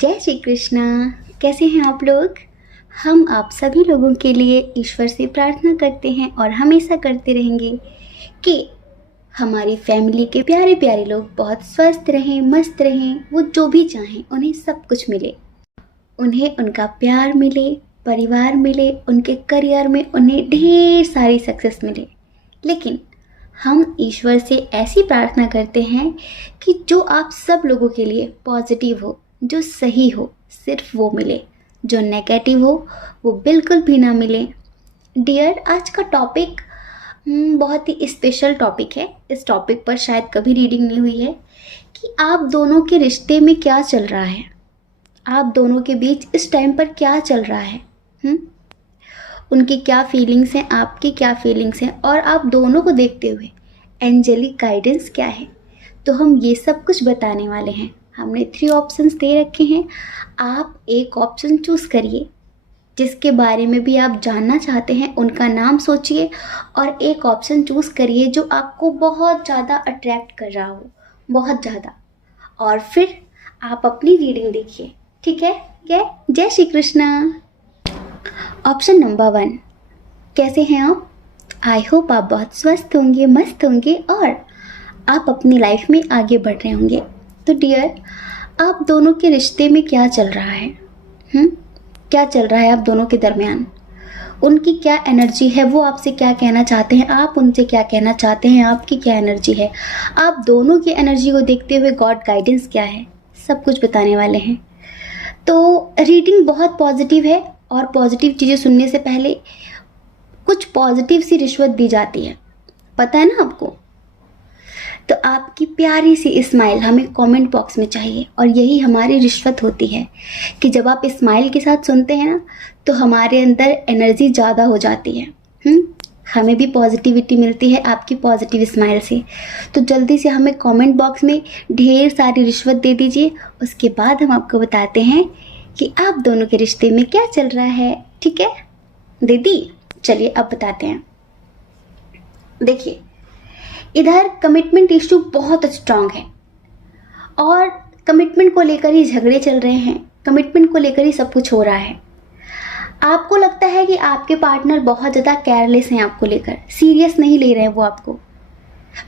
जय श्री कृष्णा। कैसे हैं आप लोग? हम आप सभी लोगों के लिए ईश्वर से प्रार्थना करते हैं और हमेशा करते रहेंगे कि हमारी फैमिली के प्यारे प्यारे लोग बहुत स्वस्थ रहें, मस्त रहें, वो जो भी चाहें उन्हें सब कुछ मिले, उन्हें उनका प्यार मिले, परिवार मिले, उनके करियर में उन्हें ढेर सारी सक्सेस मिले। लेकिन हम ईश्वर से ऐसी प्रार्थना करते हैं कि जो आप सब लोगों के लिए पॉजिटिव हो, जो सही हो, सिर्फ वो मिले, जो नेगेटिव हो वो बिल्कुल भी ना मिले। डियर, आज का टॉपिक बहुत ही स्पेशल टॉपिक है। इस टॉपिक पर शायद कभी रीडिंग नहीं हुई है कि आप दोनों के रिश्ते में क्या चल रहा है, आप दोनों के बीच इस टाइम पर क्या चल रहा है। उनकी क्या फीलिंग्स हैं, आपकी क्या फीलिंग्स हैं, और आप दोनों को देखते हुए एंजेलिक गाइडेंस क्या है। तो हम ये सब कुछ बताने वाले हैं। हमने 3 ऑप्शंस दे रखे हैं। आप एक ऑप्शन चूज़ करिए जिसके बारे में भी आप जानना चाहते हैं, उनका नाम सोचिए और एक ऑप्शन चूज़ करिए जो आपको बहुत ज़्यादा अट्रैक्ट कर रहा हो, बहुत ज़्यादा, और फिर आप अपनी रीडिंग देखिए। ठीक है? जय श्री कृष्णा। ऑप्शन नंबर 1, कैसे हैं आप? आई होप आप बहुत स्वस्थ होंगे, मस्त होंगे और आप अपनी लाइफ में आगे बढ़ रहे होंगे। तो डियर, आप दोनों के रिश्ते में क्या चल रहा है? क्या चल रहा है आप दोनों के दरमियान? उनकी क्या एनर्जी है, वो आपसे क्या कहना चाहते हैं, आप उनसे क्या कहना चाहते हैं, आपकी क्या एनर्जी है। आप दोनों की एनर्जी को देखते हुए गॉड गाइडेंस क्या है, सब कुछ बताने वाले हैं। तो रीडिंग बहुत पॉजिटिव है और पॉजिटिव चीज़ें सुनने से पहले कुछ पॉजिटिव सी रिश्वत दी जाती है, पता है ना आपको। तो आपकी प्यारी सी स्माइल हमें कमेंट बॉक्स में चाहिए, और यही हमारी रिश्वत होती है कि जब आप स्माइल के साथ सुनते हैं ना तो हमारे अंदर एनर्जी ज़्यादा हो जाती है। हमें भी पॉजिटिविटी मिलती है आपकी पॉजिटिव स्माइल से। तो जल्दी से हमें कमेंट बॉक्स में ढेर सारी रिश्वत दे दीजिए, उसके बाद हम आपको बताते हैं कि आप दोनों के रिश्ते में क्या चल रहा है। ठीक है दीदी? चलिए अब बताते हैं। देखिए, इधर कमिटमेंट इशू बहुत स्ट्रांग है और कमिटमेंट को लेकर ही झगड़े चल रहे हैं, कमिटमेंट को लेकर ही सब कुछ हो रहा है। आपको लगता है कि आपके पार्टनर बहुत ज़्यादा केयरलेस हैं, आपको लेकर सीरियस नहीं ले रहे हैं वो आपको।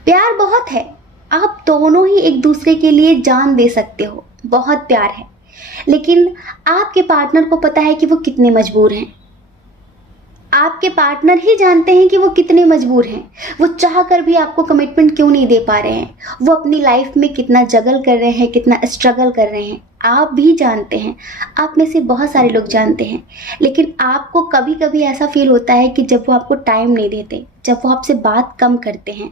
प्यार बहुत है, आप दोनों ही एक दूसरे के लिए जान दे सकते हो, बहुत प्यार है, लेकिन आपके पार्टनर को पता है कि वो कितने मजबूर हैं। आपके पार्टनर ही जानते हैं कि वो कितने मजबूर हैं, वो चाह कर भी आपको कमिटमेंट क्यों नहीं दे पा रहे हैं, वो अपनी लाइफ में कितना जगल कर रहे हैं, कितना स्ट्रगल कर रहे हैं। आप भी जानते हैं, आप में से बहुत सारे लोग जानते हैं, लेकिन आपको कभी कभी ऐसा फील होता है कि जब वो आपको टाइम नहीं देते, जब वो आपसे बात कम करते हैं,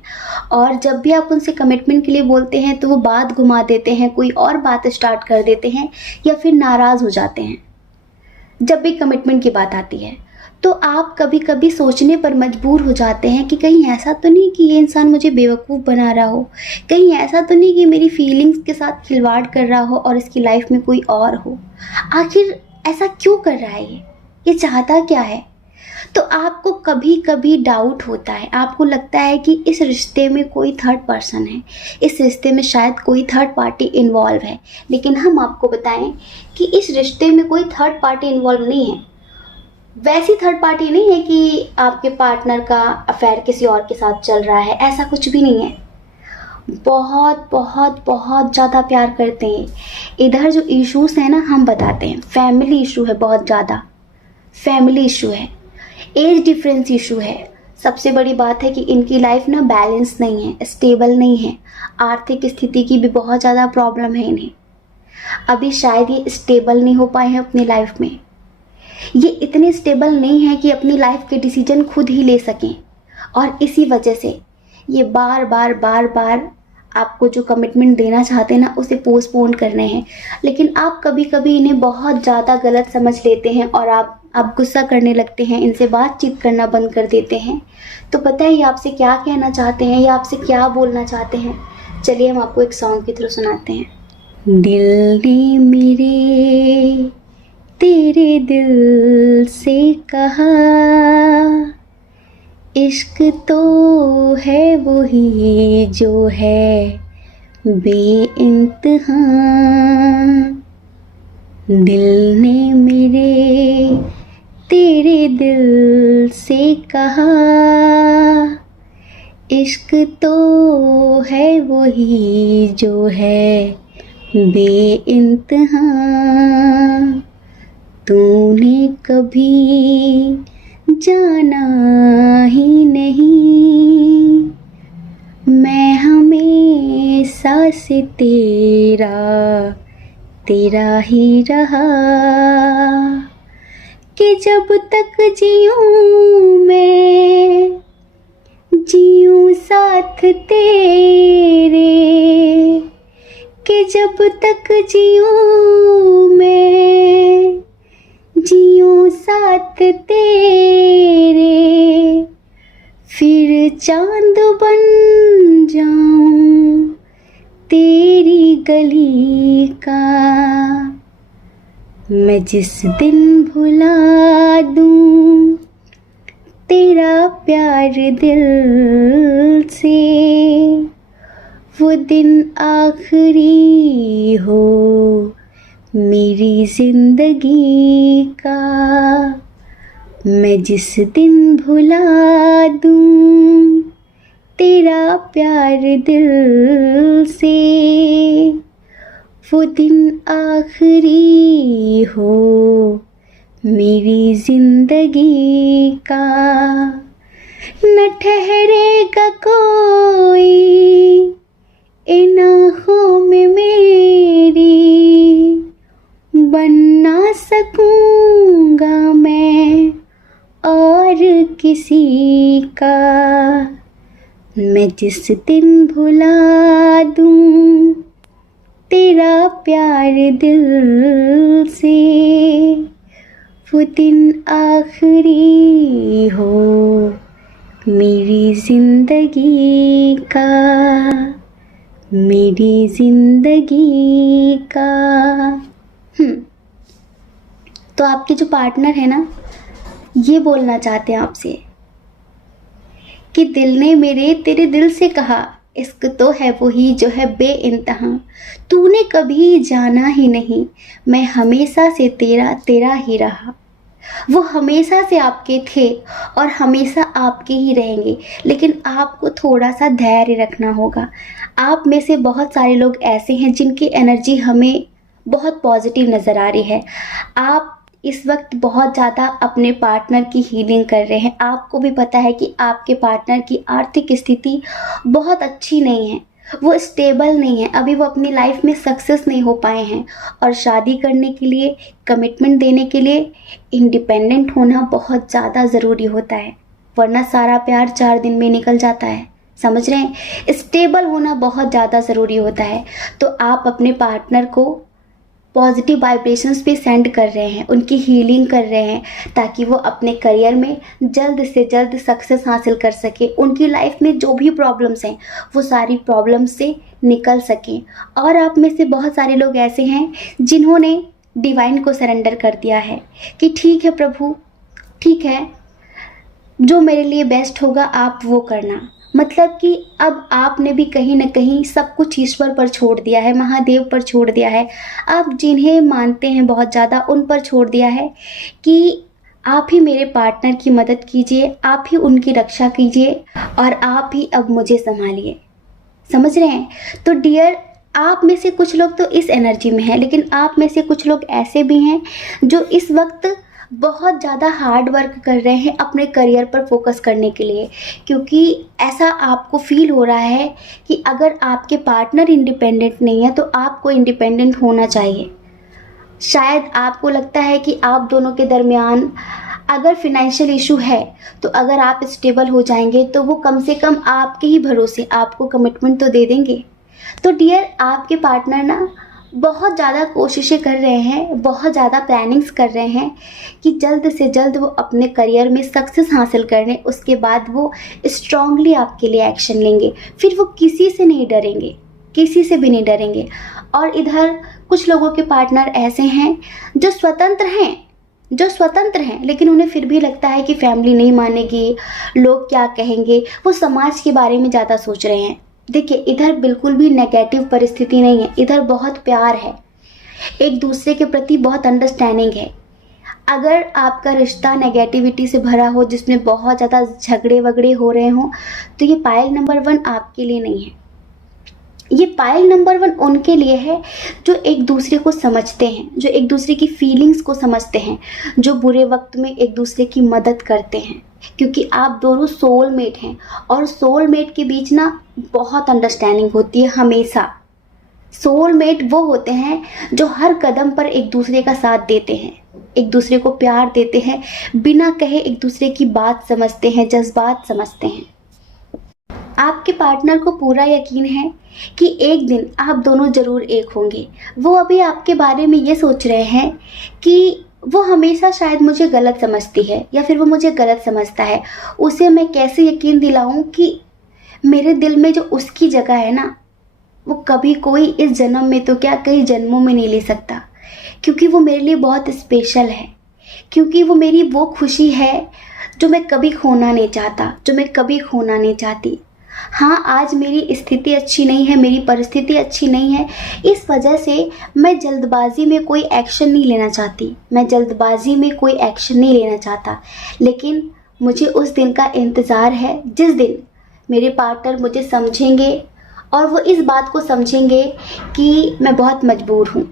और जब भी आप उनसे कमिटमेंट के लिए बोलते हैं तो वो बात घुमा देते हैं, कोई और बात स्टार्ट कर देते हैं या फिर नाराज़ हो जाते हैं जब भी कमिटमेंट की बात आती है। तो आप कभी कभी सोचने पर मजबूर हो जाते हैं कि कहीं ऐसा तो नहीं कि ये इंसान मुझे बेवकूफ़ बना रहा हो, कहीं ऐसा तो नहीं कि मेरी फीलिंग्स के साथ खिलवाड़ कर रहा हो और इसकी लाइफ में कोई और हो। आखिर ऐसा क्यों कर रहा है ये चाहता क्या है? तो आपको कभी कभी डाउट होता है, आपको लगता है कि इस रिश्ते में कोई थर्ड पर्सन है, इस रिश्ते में शायद कोई थर्ड पार्टी इन्वॉल्व है। लेकिन हम आपको बताएं कि इस रिश्ते में कोई थर्ड पार्टी इन्वॉल्व नहीं है। वैसी थर्ड पार्टी नहीं है कि आपके पार्टनर का अफेयर किसी और के साथ चल रहा है, ऐसा कुछ भी नहीं है। बहुत बहुत बहुत ज़्यादा प्यार करते हैं। इधर जो इश्यूज हैं ना, हम बताते हैं, फैमिली इशू है, बहुत ज़्यादा फैमिली इशू है, एज डिफरेंस इशू है। सबसे बड़ी बात है कि इनकी लाइफ ना बैलेंस नहीं है, स्टेबल नहीं है, आर्थिक स्थिति की भी बहुत ज़्यादा प्रॉब्लम है इन्हें। अभी शायद ये स्टेबल नहीं हो पाए हैं अपनी लाइफ में, ये इतने स्टेबल नहीं है कि अपनी लाइफ के डिसीजन खुद ही ले सकें, और इसी वजह से ये बार बार आपको जो कमिटमेंट देना चाहते हैं ना उसे पोस्टपोन कर रहे हैं। लेकिन आप कभी कभी इन्हें बहुत ज़्यादा गलत समझ लेते हैं और आप गुस्सा करने लगते हैं, इनसे बातचीत करना बंद कर देते हैं। तो पता है ये आपसे क्या कहना चाहते हैं, ये आपसे क्या बोलना चाहते हैं? चलिए हम आपको एक सॉन्ग के थ्रू सुनाते हैं। दिल ने मेरे तेरे दिल से कहा, इश्क तो है वही जो है बेइंतहा। दिल ने मेरे तेरे दिल से कहा, इश्क तो है वही जो है बेइंतहा। तूने कभी जाना ही नहीं, मैं हमेशा से तेरा ही रहा। कि जब तक जीऊँ मैं, जीऊँ साथ तेरे। कि जब तक जीऊँ मैं, जीऊँ साथ तेरे। फिर चांद बन जाऊं तेरी गली का, मैं जिस दिन भुला दूं तेरा प्यार दिल से, वो दिन आखिरी हो मेरी जिंदगी का। मैं जिस दिन भुला दूं तेरा प्यार दिल से, वो दिन आखिरी हो मेरी जिंदगी का। न ठहरेगा कोई इन आँखों में मेरी, बन ना सकूंगा मैं और किसी का। मैं जिस दिन भुला दूं तेरा प्यार दिल से, वो दिन आखिरी हो मेरी जिंदगी का, मेरी जिंदगी का। तो आपके जो पार्टनर है ना, ये बोलना चाहते हैं आपसे कि दिल ने मेरे तेरे दिल से कहा, इश्क तो है वही जो है बेइंतहा। तूने कभी जाना ही नहीं, मैं हमेशा से तेरा ही रहा। वो हमेशा से आपके थे और हमेशा आपके ही रहेंगे, लेकिन आपको थोड़ा सा धैर्य रखना होगा। आप में से बहुत सारे लोग ऐसे हैं जिनकी एनर्जी हमें बहुत पॉजिटिव नज़र आ रही है। आप इस वक्त बहुत ज़्यादा अपने पार्टनर की हीलिंग कर रहे हैं। आपको भी पता है कि आपके पार्टनर की आर्थिक स्थिति बहुत अच्छी नहीं है, वो स्टेबल नहीं है, अभी वो अपनी लाइफ में सक्सेस नहीं हो पाए हैं। और शादी करने के लिए, कमिटमेंट देने के लिए इंडिपेंडेंट होना बहुत ज़्यादा ज़रूरी होता है, वरना सारा प्यार 4 दिन में निकल जाता है। समझ रहे हैं? स्टेबल होना बहुत ज़्यादा ज़रूरी होता है। तो आप अपने पार्टनर को पॉजिटिव वाइब्रेशंस पे सेंड कर रहे हैं, उनकी हीलिंग कर रहे हैं, ताकि वो अपने करियर में जल्द से जल्द सक्सेस हासिल कर सके। उनकी लाइफ में जो भी प्रॉब्लम्स हैं वो सारी प्रॉब्लम्स से निकल सकें। और आप में से बहुत सारे लोग ऐसे हैं जिन्होंने डिवाइन को सरेंडर कर दिया है कि ठीक है प्रभु, ठीक है, जो मेरे लिए बेस्ट होगा आप वो करना। मतलब कि अब आपने भी कहीं ना कहीं सब कुछ ईश्वर पर छोड़ दिया है, महादेव पर छोड़ दिया है, आप जिन्हें मानते हैं बहुत ज़्यादा उन पर छोड़ दिया है कि आप ही मेरे पार्टनर की मदद कीजिए, आप ही उनकी रक्षा कीजिए और आप ही अब मुझे संभालिए। समझ रहे हैं? तो डियर, आप में से कुछ लोग तो इस एनर्जी में हैं, लेकिन आप में से कुछ लोग ऐसे भी हैं जो इस वक्त बहुत ज़्यादा हार्ड वर्क कर रहे हैं अपने करियर पर फोकस करने के लिए, क्योंकि ऐसा आपको फील हो रहा है कि अगर आपके पार्टनर इंडिपेंडेंट नहीं है तो आपको इंडिपेंडेंट होना चाहिए। शायद आपको लगता है कि आप दोनों के दरमियान अगर फिनेंशियल इशू है तो अगर आप स्टेबल हो जाएंगे तो वो कम से कम आपके ही भरोसे आपको कमिटमेंट तो दे देंगे। तो डियर, आपके पार्टनर ना बहुत ज़्यादा कोशिशें कर रहे हैं, बहुत ज़्यादा प्लानिंग्स कर रहे हैं कि जल्द से जल्द वो अपने करियर में सक्सेस हासिल कर लें। उसके बाद वो स्ट्रांगली आपके लिए एक्शन लेंगे, फिर वो किसी से नहीं डरेंगे, किसी से भी नहीं डरेंगे। और इधर कुछ लोगों के पार्टनर ऐसे हैं जो स्वतंत्र हैं, लेकिन उन्हें फिर भी लगता है कि फैमिली नहीं मानेगी, लोग क्या कहेंगे, वो समाज के बारे में ज़्यादा सोच रहे हैं। देखिए, इधर बिल्कुल भी नेगेटिव परिस्थिति नहीं है, इधर बहुत प्यार है। एक दूसरे के प्रति बहुत अंडरस्टैंडिंग है। अगर आपका रिश्ता नेगेटिविटी से भरा हो, जिसमें बहुत ज़्यादा झगड़े वगड़े हो रहे हों, तो ये पायल नंबर 1 आपके लिए नहीं है। ये पायल नंबर 1 उनके लिए है जो एक दूसरे को समझते हैं, जो एक दूसरे की फीलिंग्स को समझते हैं, जो बुरे वक्त में एक दूसरे की मदद करते हैं, क्योंकि आप दोनों सोलमेट हैं और सोलमेट के बीच ना बहुत अंडरस्टैंडिंग होती है हमेशा। सोलमेट वो होते हैं जो हर कदम पर एक दूसरे का साथ देते हैं, एक दूसरे को प्यार देते हैं, बिना कहे एक दूसरे की बात समझते हैं, जज्बात समझते हैं। आपके पार्टनर को पूरा यकीन है कि एक दिन आप दोनों जरूर एक होंगे। वो अभी आपके बारे में ये सोच रहे हैं कि वो हमेशा शायद मुझे गलत समझती है या फिर वो मुझे गलत समझता है। उसे मैं कैसे यकीन दिलाऊं कि मेरे दिल में जो उसकी जगह है ना, वो कभी कोई इस जन्म में तो क्या कई जन्मों में नहीं ले सकता, क्योंकि वो मेरे लिए बहुत स्पेशल है, क्योंकि वो मेरी वो खुशी है जो मैं कभी खोना नहीं चाहता, जो मैं कभी खोना नहीं चाहती। हाँ, आज मेरी स्थिति अच्छी नहीं है, मेरी परिस्थिति अच्छी नहीं है, इस वजह से मैं जल्दबाजी में कोई एक्शन नहीं लेना चाहती, मैं जल्दबाजी में कोई एक्शन नहीं लेना चाहता। लेकिन मुझे उस दिन का इंतज़ार है जिस दिन मेरे पार्टनर मुझे समझेंगे और वो इस बात को समझेंगे कि मैं बहुत मजबूर हूँ,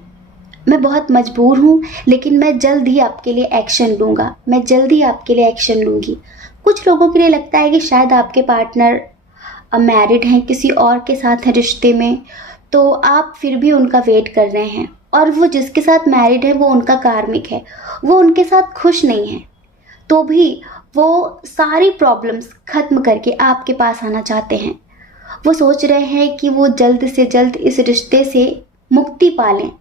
मैं बहुत मजबूर हूँ, लेकिन मैं जल्द ही आपके लिए एक्शन लूँगा, मैं जल्द ही आपके लिए एक्शन लूँगी। कुछ लोगों के लिए लगता है कि शायद आपके पार्टनर मैरिड हैं, किसी और के साथ हैं रिश्ते में, तो आप फिर भी उनका वेट कर रहे हैं, और वो जिसके साथ मैरिड है वो उनका कार्मिक है, वो उनके साथ खुश नहीं है, तो भी वो सारी प्रॉब्लम्स ख़त्म करके आपके पास आना चाहते हैं। वो सोच रहे हैं कि वो जल्द से जल्द इस रिश्ते से मुक्ति पा लें।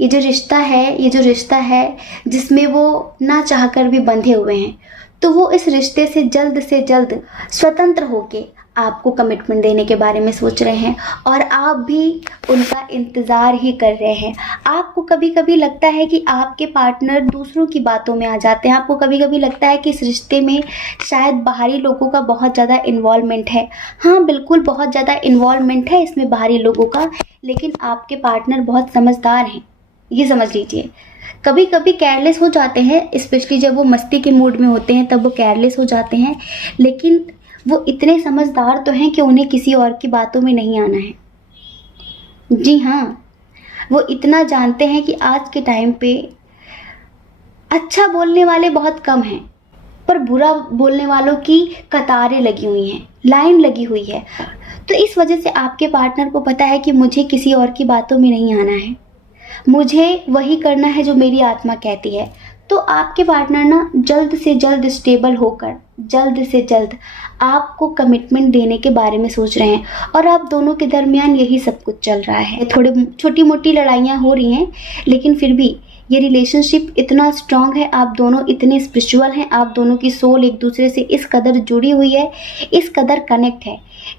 ये जो रिश्ता है जिसमें वो ना चाहकर भी बंधे हुए हैं, तो वो इस रिश्ते से जल्द स्वतंत्र होके आपको कमिटमेंट देने के बारे में सोच रहे हैं, और आप भी उनका इंतज़ार ही कर रहे हैं। आपको कभी कभी लगता है कि आपके पार्टनर दूसरों की बातों में आ जाते हैं, आपको कभी कभी लगता है कि इस रिश्ते में शायद बाहरी लोगों का बहुत ज़्यादा इन्वॉल्वमेंट है। हाँ, बिल्कुल बहुत ज़्यादा इन्वॉल्वमेंट है इसमें बाहरी लोगों का, लेकिन आपके पार्टनर बहुत समझदार हैं, ये समझ लीजिए। कभी कभी केयरलेस हो जाते हैं, स्पेशली जब वो मस्ती के मूड में होते हैं तब वो केयरलेस हो जाते हैं, लेकिन वो इतने समझदार तो हैं कि उन्हें किसी और की बातों में नहीं आना है। जी हाँ, वो इतना जानते हैं कि आज के टाइम पे अच्छा बोलने वाले बहुत कम हैं, पर बुरा बोलने वालों की कतारें लगी हुई हैं, लाइन लगी हुई है। तो इस वजह से आपके पार्टनर को पता है कि मुझे किसी और की बातों में नहीं आना है, मुझे वही करना है जो मेरी आत्मा कहती है। तो आपके पार्टनर ना जल्द से जल्द स्टेबल होकर जल्द से जल्द आपको कमिटमेंट देने के बारे में सोच रहे हैं, और आप दोनों के दरमियान यही सब कुछ चल रहा है। थोड़ी छोटी मोटी लड़ाइयाँ हो रही हैं, लेकिन फिर भी ये रिलेशनशिप इतना स्ट्रांग है, आप दोनों इतने स्पिरिचुअल हैं, आप दोनों की सोल एक दूसरे से इस कदर जुड़ी हुई है, इस कदर कनेक्ट है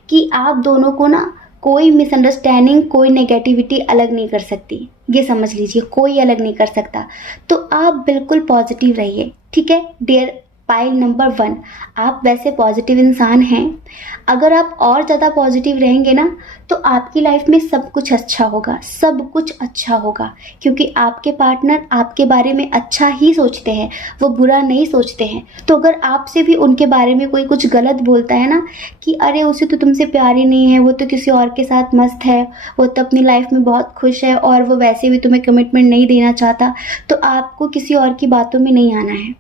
कि आप दोनों को ना कोई मिसअंडरस्टैंडिंग, कोई नेगेटिविटी अलग नहीं कर सकती, ये समझ लीजिए, कोई अलग नहीं कर सकता। तो आप बिल्कुल पॉजिटिव रहिए, ठीक है डियर पायल नंबर 1। आप वैसे पॉजिटिव इंसान हैं, अगर आप और ज़्यादा पॉजिटिव रहेंगे ना तो आपकी लाइफ में सब कुछ अच्छा होगा, सब कुछ अच्छा होगा, क्योंकि आपके पार्टनर आपके बारे में अच्छा ही सोचते हैं, वो बुरा नहीं सोचते हैं। तो अगर आपसे भी उनके बारे में कोई कुछ गलत बोलता है ना कि अरे उसे तो तुमसे प्यार ही नहीं है, वो तो किसी और के साथ मस्त है, वो तो अपनी लाइफ में बहुत खुश है और वो वैसे भी तुम्हें कमिटमेंट नहीं देना चाहता, तो आपको किसी और की बातों में नहीं आना है।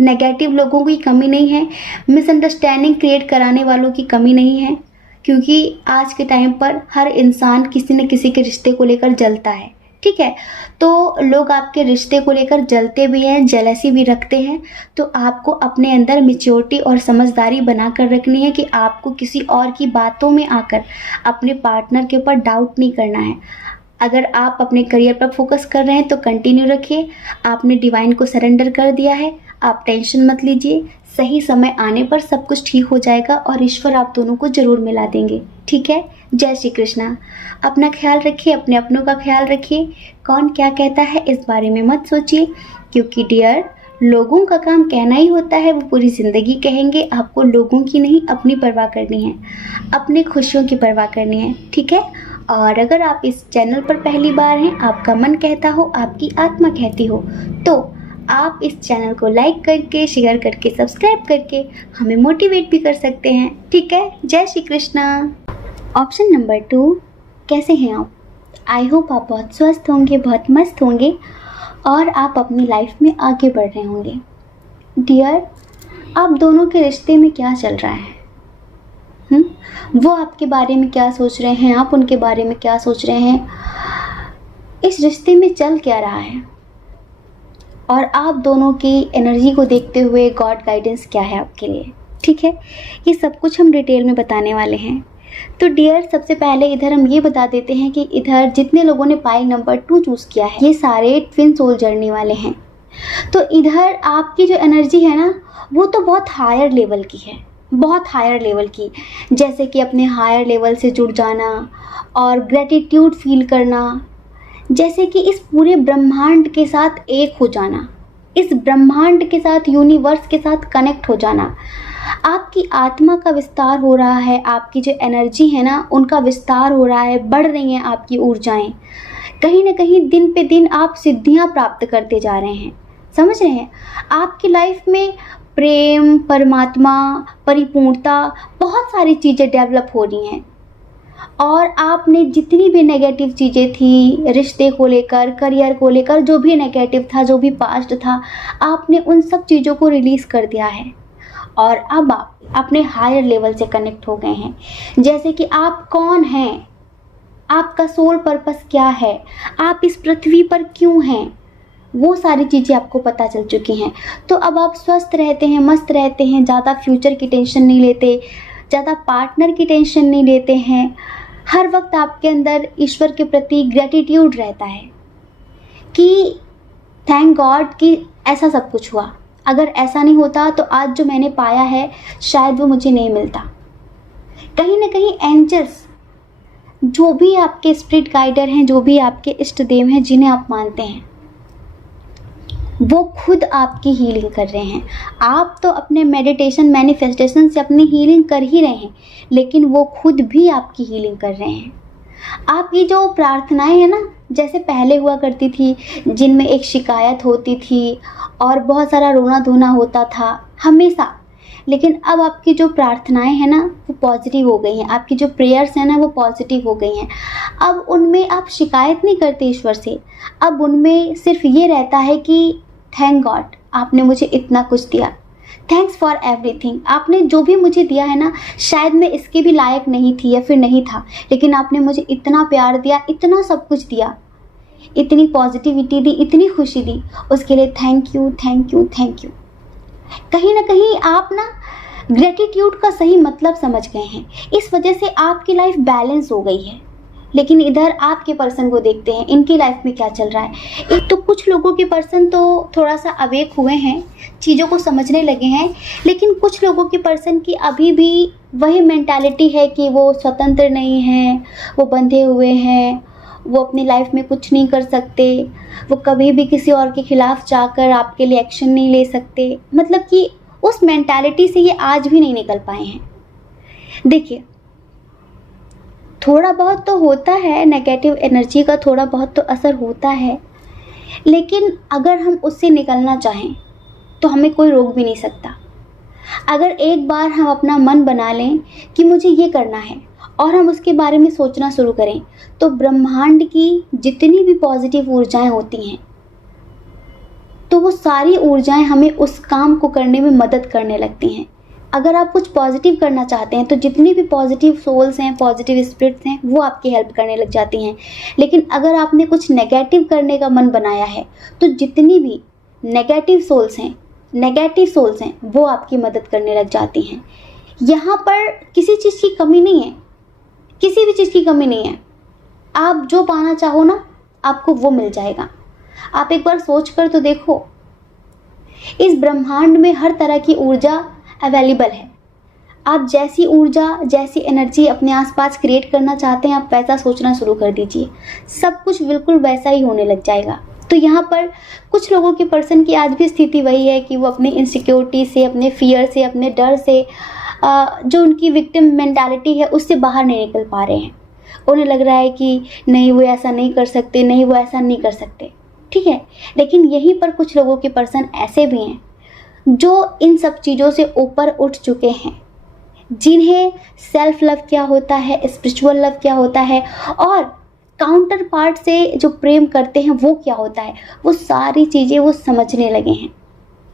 नेगेटिव लोगों की कमी नहीं है, मिसअंडरस्टैंडिंग क्रिएट कराने वालों की कमी नहीं है, क्योंकि आज के टाइम पर हर इंसान किसी न किसी के रिश्ते को लेकर जलता है, ठीक है। तो लोग आपके रिश्ते को लेकर जलते भी हैं, जेलसी भी रखते हैं, तो आपको अपने अंदर मैच्योरिटी और समझदारी बना कर रखनी है कि आपको किसी और की बातों में आकर अपने पार्टनर के ऊपर डाउट नहीं करना है। अगर आप अपने करियर पर फोकस कर रहे हैं तो कंटिन्यू रखिए, आपने डिवाइन को सरेंडर कर दिया है, आप टेंशन मत लीजिए, सही समय आने पर सब कुछ ठीक हो जाएगा और ईश्वर आप दोनों को ज़रूर मिला देंगे, ठीक है। जय श्री कृष्णा। अपना ख्याल रखिए, अपने अपनों का ख्याल रखिए, कौन क्या कहता है इस बारे में मत सोचिए, क्योंकि डियर लोगों का काम कहना ही होता है, वो पूरी ज़िंदगी कहेंगे। आपको लोगों की नहीं, अपनी परवाह करनी है, अपनी खुशियों की परवाह करनी है, ठीक है। और अगर आप इस चैनल पर पहली बार हैं, आपका मन कहता हो, आपकी आत्मा कहती हो, तो आप इस चैनल को लाइक करके, शेयर करके, सब्सक्राइब करके हमें मोटिवेट भी कर सकते हैं, ठीक है। जय श्री कृष्णा। ऑप्शन नंबर 2, कैसे हैं आप? आई होप आप बहुत स्वस्थ होंगे, बहुत मस्त होंगे और आप अपनी लाइफ में आगे बढ़ रहे होंगे। डियर, आप दोनों के रिश्ते में क्या चल रहा है? वो आपके बारे में क्या सोच रहे हैं, आप उनके बारे में क्या सोच रहे हैं? इस रिश्ते में चल क्या रहा है? और आप दोनों की एनर्जी को देखते हुए गॉड गाइडेंस क्या है आपके लिए, ठीक है। ये सब कुछ हम डिटेल में बताने वाले हैं। तो डियर, सबसे पहले इधर हम ये बता देते हैं कि इधर जितने लोगों ने पाइल नंबर 2 चूज़ किया है, ये सारे ट्विन सोल जर्नी वाले हैं। तो इधर आपकी जो एनर्जी है ना, वो तो बहुत हायर लेवल की है, बहुत हायर लेवल की। जैसे कि अपने हायर लेवल से जुड़ जाना और ग्रेटिट्यूड फील करना, जैसे कि इस पूरे ब्रह्मांड के साथ एक हो जाना, इस ब्रह्मांड के साथ, यूनिवर्स के साथ कनेक्ट हो जाना। आपकी आत्मा का विस्तार हो रहा है, आपकी जो एनर्जी है ना, उनका विस्तार हो रहा है, बढ़ रही हैं आपकी ऊर्जाएं। कहीं ना कहीं दिन पे दिन आप सिद्धियां प्राप्त करते जा रहे हैं, समझ रहे हैं। आपकी लाइफ में प्रेम, परमात्मा, परिपूर्णता, बहुत सारी चीज़ें डेवलप हो रही हैं। और आपने जितनी भी नेगेटिव चीज़ें थी, रिश्ते को लेकर, करियर को लेकर, जो भी नेगेटिव था, जो भी पास्ट था, आपने उन सब चीज़ों को रिलीज़ कर दिया है। और अब आप अपने हायर लेवल से कनेक्ट हो गए हैं। जैसे कि आप कौन हैं, आपका सोल पर्पस क्या है, आप इस पृथ्वी पर क्यों हैं, वो सारी चीज़ें आपको पता चल चुकी हैं। तो अब आप स्वस्थ रहते हैं, मस्त रहते हैं, ज़्यादा फ्यूचर की टेंशन नहीं लेते, ज़्यादा पार्टनर की टेंशन नहीं लेते हैं। हर वक्त आपके अंदर ईश्वर के प्रति ग्रेटिट्यूड रहता है कि थैंक गॉड कि ऐसा सब कुछ हुआ। अगर ऐसा नहीं होता तो आज जो मैंने पाया है शायद वो मुझे नहीं मिलता। कहीं ना कहीं एंजल्स, जो भी आपके स्पिरिट गाइडर हैं, जो भी आपके इष्ट देव हैं, जिन्हें आप मानते हैं, वो खुद आपकी हीलिंग कर रहे हैं। आप तो अपने मेडिटेशन, मैनिफेस्टेशन से अपनी हीलिंग कर ही रहे हैं, लेकिन वो खुद भी आपकी हीलिंग कर रहे हैं। आपकी जो प्रार्थनाएं हैं ना, जैसे पहले हुआ करती थी, जिनमें एक शिकायत होती थी और बहुत सारा रोना धोना होता था हमेशा, लेकिन अब आपकी जो प्रार्थनाएं हैं ना, वो पॉजिटिव हो गई हैं। आपकी जो प्रेयर्स हैं ना, वो पॉजिटिव हो गई हैं। अब उनमें आप शिकायत नहीं करते ईश्वर से, अब उनमें सिर्फ ये रहता है कि थैंक गॉड, आपने मुझे इतना कुछ दिया, थैंक्स फॉर एवरीथिंग। आपने जो भी मुझे दिया है ना, शायद मैं इसके भी लायक नहीं थी या फिर नहीं था, लेकिन आपने मुझे इतना प्यार दिया, इतना सब कुछ दिया, इतनी पॉजिटिविटी दी, इतनी खुशी दी, उसके लिए thank you, thank you, thank you. कहीं ना कहीं आप ना ग्रेटिट्यूड का सही मतलब समझ गए हैं, इस वजह से आपकी लाइफ बैलेंस हो गई है। लेकिन इधर आपके पर्सन को देखते हैं, इनकी लाइफ में क्या चल रहा है। एक तो कुछ लोगों के पर्सन तो थोड़ा सा अवेक हुए हैं, चीज़ों को समझने लगे हैं, लेकिन कुछ लोगों के पर्सन की अभी भी वही मेंटालिटी है कि वो स्वतंत्र नहीं हैं, वो बंधे हुए हैं, वो अपनी लाइफ में कुछ नहीं कर सकते, वो कभी भी किसी और के खिलाफ जाकर आपके लिए एक्शन नहीं ले सकते। मतलब कि उस मेंटालिटी से ये आज भी नहीं निकल पाए हैं। देखिए, थोड़ा बहुत तो होता है, नेगेटिव एनर्जी का थोड़ा बहुत तो असर होता है, लेकिन अगर हम उससे निकलना चाहें तो हमें कोई रोक भी नहीं सकता। अगर एक बार हम अपना मन बना लें कि मुझे ये करना है और हम उसके बारे में सोचना शुरू करें, तो ब्रह्मांड की जितनी भी पॉजिटिव ऊर्जाएं होती हैं, तो वो सारी ऊर्जाएं हमें उस काम को करने में मदद करने लगती हैं। अगर आप कुछ पॉजिटिव करना चाहते हैं तो जितनी भी पॉजिटिव सोल्स हैं, पॉजिटिव स्पिरिट्स हैं, वो आपकी हेल्प करने लग जाती हैं। लेकिन अगर आपने कुछ नेगेटिव करने का मन बनाया है तो जितनी भी नेगेटिव सोल्स हैं वो आपकी मदद करने लग जाती हैं। यहाँ पर किसी चीज़ की कमी नहीं है, किसी भी चीज़ की कमी नहीं है। आप जो पाना चाहो ना, आपको वो मिल जाएगा। आप एक बार सोच कर तो देखो, इस ब्रह्मांड में हर तरह की ऊर्जा अवेलेबल है। आप जैसी ऊर्जा, जैसी एनर्जी अपने आसपास क्रिएट करना चाहते हैं, आप वैसा सोचना शुरू कर दीजिए, सब कुछ बिल्कुल वैसा ही होने लग जाएगा। तो यहाँ पर कुछ लोगों के पर्सन की आज भी स्थिति वही है कि वो अपने इनसिक्योरिटी से, अपने फियर से, अपने डर से, जो उनकी विक्टिम मेंटालिटी है उससे बाहर नहीं निकल पा रहे हैं। उन्हें लग रहा है कि नहीं वो ऐसा नहीं कर सकते, नहीं वो ऐसा नहीं कर सकते, ठीक है। लेकिन यहीं पर कुछ लोगों के पर्सन ऐसे भी हैं जो इन सब चीज़ों से ऊपर उठ चुके हैं, जिन्हें सेल्फ लव क्या होता है, स्पिरिचुअल लव क्या होता है और काउंटर पार्ट से जो प्रेम करते हैं वो क्या होता है, वो सारी चीज़ें वो समझने लगे हैं।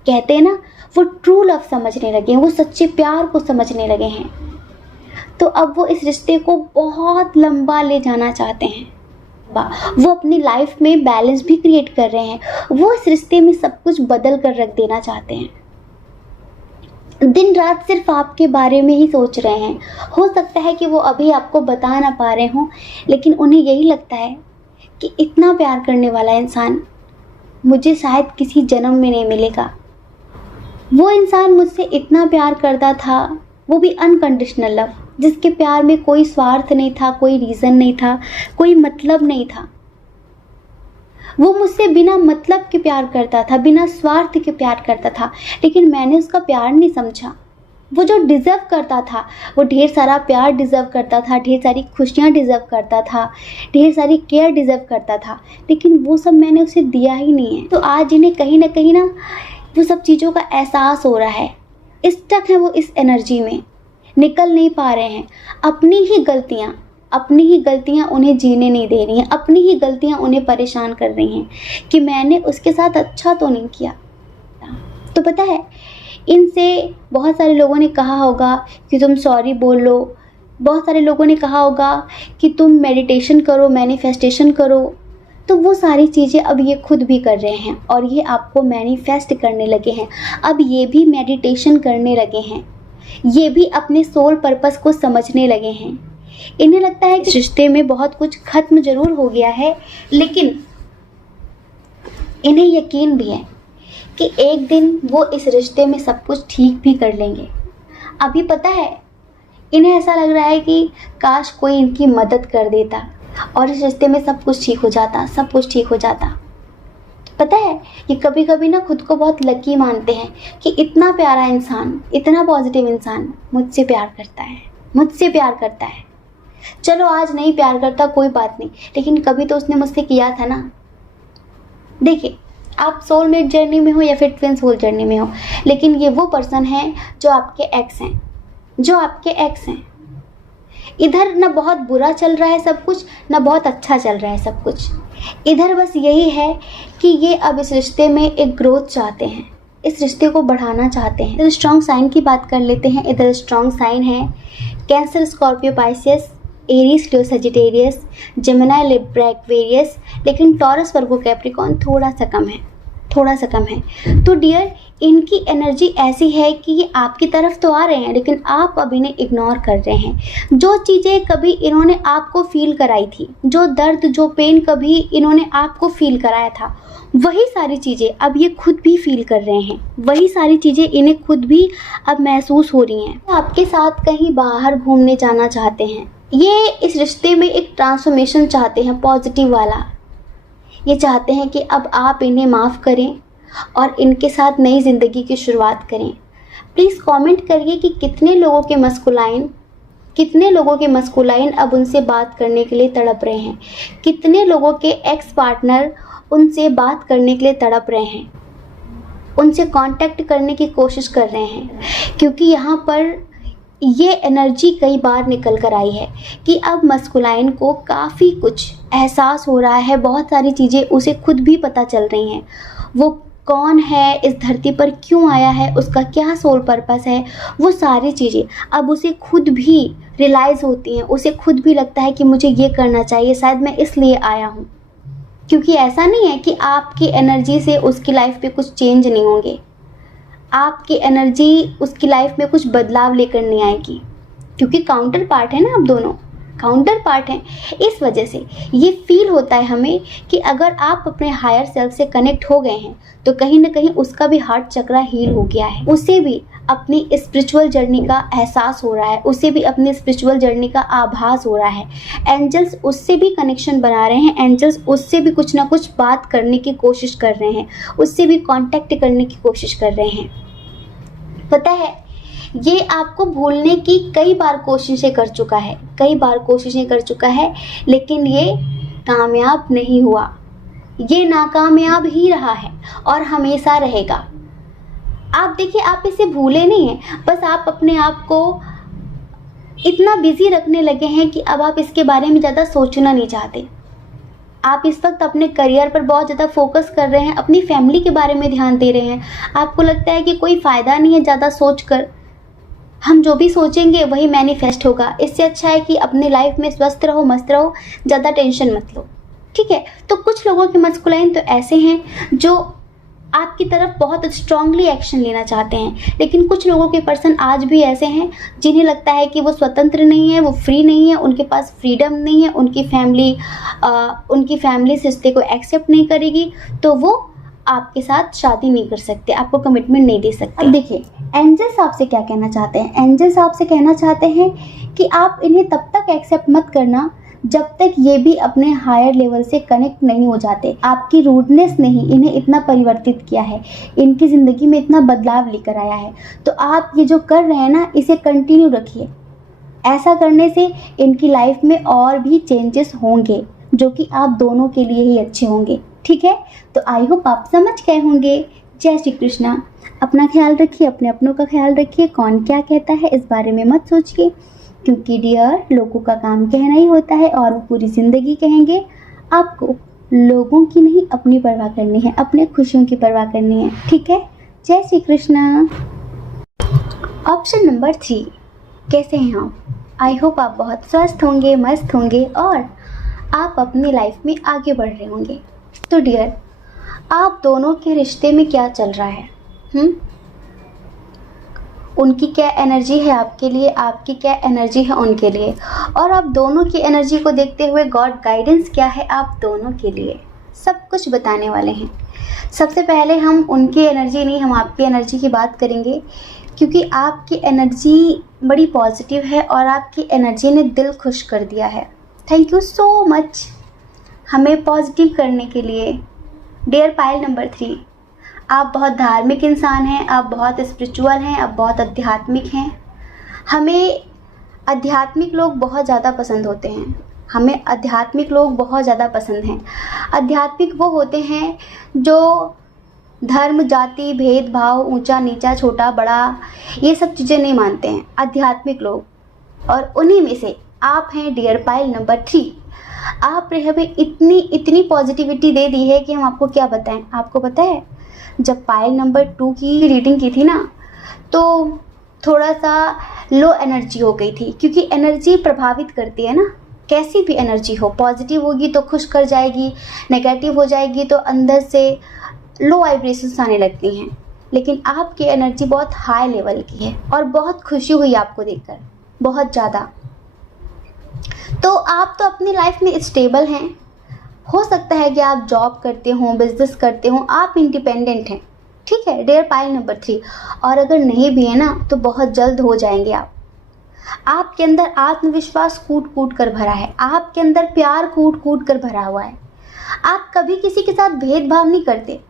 कहते हैं ना, वो ट्रू लव समझने लगे हैं, वो सच्चे प्यार को समझने लगे हैं। तो अब वो इस रिश्ते को बहुत लंबा ले जाना चाहते हैं। वो अपनी लाइफ में बैलेंस भी क्रिएट कर रहे हैं। वो इस रिश्ते में सब कुछ बदल कर रख देना चाहते हैं। दिन रात सिर्फ आपके बारे में ही सोच रहे हैं। हो सकता है कि वो अभी आपको बता ना पा रहे हों, लेकिन उन्हें यही लगता है कि इतना प्यार करने वाला इंसान मुझे शायद किसी जन्म में नहीं मिलेगा। वो इंसान मुझसे इतना प्यार करता था, वो भी अनकंडीशनल लव, जिसके प्यार में कोई स्वार्थ नहीं था, कोई रीज़न नहीं था, कोई मतलब नहीं था। वो मुझसे बिना मतलब के प्यार करता था, बिना स्वार्थ के प्यार करता था, लेकिन मैंने उसका प्यार नहीं समझा। वो जो डिज़र्व करता था, वो ढेर सारा प्यार डिज़र्व करता था, ढेर सारी खुशियाँ डिज़र्व करता था, ढेर सारी केयर डिज़र्व करता था, लेकिन वो सब मैंने उसे दिया ही नहीं है। तो आज इन्हें कहीं ना वो सब चीज़ों का एहसास हो रहा है। स्टक है वो इस एनर्जी में, निकल नहीं पा रहे हैं। अपनी ही गलतियाँ उन्हें जीने नहीं दे रही हैं, अपनी ही गलतियाँ उन्हें परेशान कर रही हैं कि मैंने उसके साथ अच्छा तो नहीं किया। तो पता है, इनसे बहुत सारे लोगों ने कहा होगा कि तुम सॉरी बोल लो, बहुत सारे लोगों ने कहा होगा कि तुम मेडिटेशन करो, मैनिफेस्टेशन करो। तो वो सारी चीज़ें अब ये खुद भी कर रहे हैं और ये आपको मैनिफेस्ट करने लगे हैं। अब ये भी मेडिटेशन करने लगे हैं, ये भी अपने सोल पर्पस को समझने लगे हैं। इन्हें लगता है कि रिश्ते में बहुत कुछ खत्म जरूर हो गया है, लेकिन इन्हें यकीन भी है कि एक दिन वो इस रिश्ते में सब कुछ ठीक भी कर लेंगे। अभी पता है, इन्हें ऐसा लग रहा है कि काश कोई इनकी मदद कर देता और इस रिश्ते में सब कुछ ठीक हो जाता, सब कुछ ठीक हो जाता। पता है, ये कभी कभी ना खुद को बहुत लकी मानते हैं कि इतना प्यारा इंसान, इतना पॉजिटिव इंसान मुझसे प्यार करता है, मुझसे प्यार करता है। चलो आज नहीं प्यार करता कोई बात नहीं, लेकिन कभी तो उसने मुझसे किया था ना। देखिए, आप सोलमेट जर्नी में हो या फिर ट्विन सोल जर्नी में हो, लेकिन ये वो पर्सन है जो आपके एक्स हैं, जो आपके एक्स हैं। इधर ना बहुत बुरा चल रहा है सब कुछ, ना बहुत अच्छा चल रहा है सब कुछ। इधर बस यही है कि ये अब इस रिश्ते में एक ग्रोथ चाहते हैं, इस रिश्ते को बढ़ाना चाहते हैं। इधर स्ट्रॉन्ग साइन की बात कर लेते हैं। इधर स्ट्रॉन्ग साइन है कैंसर, स्कॉर्पियो, पाइसेस, एरीज, लियो, सजिटेरियस, जेमिनी, लिब्रा, एक्वेरियस, लेकिन टॉरस, वर्गो, कैप्रिकॉर्न थोड़ा सा कम है, थोड़ा सा कम है। तो डियर, इनकी एनर्जी ऐसी है कि ये आपकी तरफ तो आ रहे हैं, लेकिन आप अब इन्हें इग्नोर कर रहे हैं। जो चीज़ें कभी इन्होंने आपको फील कराई थी, जो दर्द, जो पेन कभी इन्होंने आपको फील कराया था, वही सारी चीज़ें अब ये खुद भी फील कर रहे हैं। वही सारी चीज़ें इन्हें खुद भी अब महसूस हो रही हैं। आपके साथ कहीं बाहर घूमने जाना चाहते हैं। ये इस रिश्ते में एक ट्रांसफॉर्मेशन चाहते हैं, पॉजिटिव वाला। ये चाहते हैं कि अब आप इन्हें माफ़ करें और इनके साथ नई ज़िंदगी की शुरुआत करें। प्लीज़ कमेंट करिए कि कितने लोगों के मस्कुलाइन अब उनसे बात करने के लिए तड़प रहे हैं, कितने लोगों के एक्स पार्टनर उनसे बात करने के लिए तड़प रहे हैं, उनसे कांटेक्ट करने की कोशिश कर रहे हैं। क्योंकि यहाँ पर ये एनर्जी कई बार निकल कर आई है कि अब मस्कुलाइन को काफ़ी कुछ एहसास हो रहा है, बहुत सारी चीज़ें उसे खुद भी पता चल रही हैं। वो कौन है, इस धरती पर क्यों आया है, उसका क्या सोल पर्पस है, वो सारी चीज़ें अब उसे खुद भी रियलाइज़ होती हैं। उसे खुद भी लगता है कि मुझे ये करना चाहिए, शायद मैं इसलिए आया हूँ। क्योंकि ऐसा नहीं है कि आपकी एनर्जी से उसकी लाइफ पे कुछ चेंज नहीं होंगे, आपकी एनर्जी उसकी लाइफ में कुछ बदलाव लेकर नहीं आएगी, क्योंकि काउंटर पार्ट है ना आप दोनों। काउंटर पार्ट हैं। इस वजह से ये फील होता है हमें कि अगर आप अपने हायर सेल्फ से कनेक्ट हो गए हैं तो कहीं ना कहीं उसका भी हार्ट चक्रा हील हो गया है, उसे भी अपनी स्पिरिचुअल जर्नी का एहसास हो रहा है, उसे भी अपनी स्पिरिचुअल जर्नी का आभास हो रहा है। एंजल्स उससे भी कनेक्शन बना रहे हैं, एंजल्स उससे भी कुछ ना कुछ बात करने की कोशिश कर रहे हैं, उससे भी कांटेक्ट करने की कोशिश कर रहे हैं। पता है, ये आपको भूलने की कई बार कोशिशें कर चुका है, कई बार कोशिशें कर चुका है, लेकिन ये कामयाब नहीं हुआ, ये नाकामयाब ही रहा है और हमेशा रहेगा। आप देखिए, आप इसे भूले नहीं हैं, बस आप अपने आप को इतना बिजी रखने लगे हैं कि अब आप इसके बारे में ज़्यादा सोचना नहीं चाहते। आप इस वक्त अपने करियर पर बहुत ज़्यादा फोकस कर रहे हैं, अपनी फैमिली के बारे में ध्यान दे रहे हैं। आपको लगता है कि कोई फ़ायदा नहीं है ज़्यादा सोच कर, हम जो भी सोचेंगे वही मैनिफेस्ट होगा। इससे अच्छा है कि अपनी लाइफ में स्वस्थ रहो, मस्त रहो, ज़्यादा टेंशन मत लो, ठीक है। तो कुछ लोगों के मस्कुलाइन तो ऐसे हैं जो आपकी तरफ बहुत स्ट्रांगली एक्शन लेना चाहते हैं, लेकिन कुछ लोगों के पर्सन आज भी ऐसे हैं जिन्हें लगता है कि वो स्वतंत्र नहीं है, वो फ्री नहीं है, उनके पास फ्रीडम नहीं है, उनकी फैमिली इस रिश्ते को एक्सेप्ट नहीं करेगी, तो वो आपके साथ शादी नहीं कर सकते, आपको कमिटमेंट नहीं दे सकते। अब देखिए, एंजल्स आपसे क्या कहना चाहते हैं। एंजल्स आपसे कहना चाहते हैं कि आप इन्हें तब तक एक्सेप्ट मत करना जब तक ये भी अपने हायर लेवल से कनेक्ट नहीं हो जाते। आपकी रूडनेस ने ही इन्हें इतना परिवर्तित किया है, इनकी ज़िंदगी में इतना बदलाव लेकर आया है। तो आप ये जो कर रहे हैं ना, इसे कंटिन्यू रखिए। ऐसा करने से इनकी लाइफ में और भी चेंजेस होंगे जो कि आप दोनों के लिए ही अच्छे होंगे, ठीक है। तो आई होप आप समझ गए होंगे। जय श्री कृष्णा। अपना ख्याल रखिए, अपने अपनों का ख्याल रखिए। कौन क्या कहता है इस बारे में मत सोचिए, क्योंकि डियर, लोगों का काम कहना ही होता है और वो पूरी ज़िंदगी कहेंगे। आपको लोगों की नहीं, अपनी परवाह करनी है, अपने खुशियों की परवाह करनी है, ठीक है। जय श्री कृष्णा। ऑप्शन नंबर 3, कैसे हैं आप? आई होप आप बहुत स्वस्थ होंगे, मस्त होंगे और आप अपनी लाइफ में आगे बढ़ रहे होंगे। तो डियर, आप दोनों के रिश्ते में क्या चल रहा है? उनकी क्या एनर्जी है आपके लिए, आपकी क्या एनर्जी है उनके लिए, और आप दोनों की एनर्जी को देखते हुए गॉड गाइडेंस क्या है आप दोनों के लिए, सब कुछ बताने वाले हैं। सबसे पहले हम उनकी एनर्जी नहीं, हम आपकी एनर्जी की बात करेंगे, क्योंकि आपकी एनर्जी बड़ी पॉजिटिव है और आपकी एनर्जी ने दिल खुश कर दिया है। थैंक यू सो मच हमें पॉजिटिव करने के लिए। डियर पाइल नंबर 3, आप बहुत धार्मिक इंसान हैं, आप बहुत स्पिरिचुअल हैं, आप बहुत आध्यात्मिक हैं। हमें आध्यात्मिक लोग बहुत ज़्यादा पसंद होते हैं, हमें आध्यात्मिक लोग बहुत ज़्यादा पसंद हैं। आध्यात्मिक वो होते हैं जो धर्म, जाति, भेदभाव, ऊंचा नीचा, छोटा बड़ा, ये सब चीज़ें नहीं मानते हैं आध्यात्मिक लोग, और उन्हीं में से आप हैं डियर पाइल नंबर 3। आपने हमें इतनी पॉजिटिविटी दे दी है कि हम आपको क्या बताएं। आपको पता है, जब पाइल नंबर 2 की रीडिंग की थी ना, तो थोड़ा सा लो एनर्जी हो गई थी, क्योंकि एनर्जी प्रभावित करती है ना, कैसी भी एनर्जी हो, पॉजिटिव होगी तो खुश कर जाएगी, नेगेटिव हो जाएगी तो अंदर से लो वाइब्रेशंस आने लगती हैं। लेकिन आपकी एनर्जी बहुत हाई लेवल की है और बहुत खुशी हुई आपको देखकर, बहुत ज़्यादा। तो आप तो अपनी लाइफ में स्टेबल हैं, हो सकता है कि आप जॉब करते हो, बिजनेस करते हो, आप इंडिपेंडेंट हैं, ठीक है डियर पाइल नंबर 3। और अगर नहीं भी है ना, तो बहुत जल्द हो जाएंगे आप। आपके अंदर आत्मविश्वास कूट कूट कर भरा है, आपके अंदर प्यार कूट कूट कर भरा हुआ है। आप कभी किसी के साथ भेदभाव नहीं करते,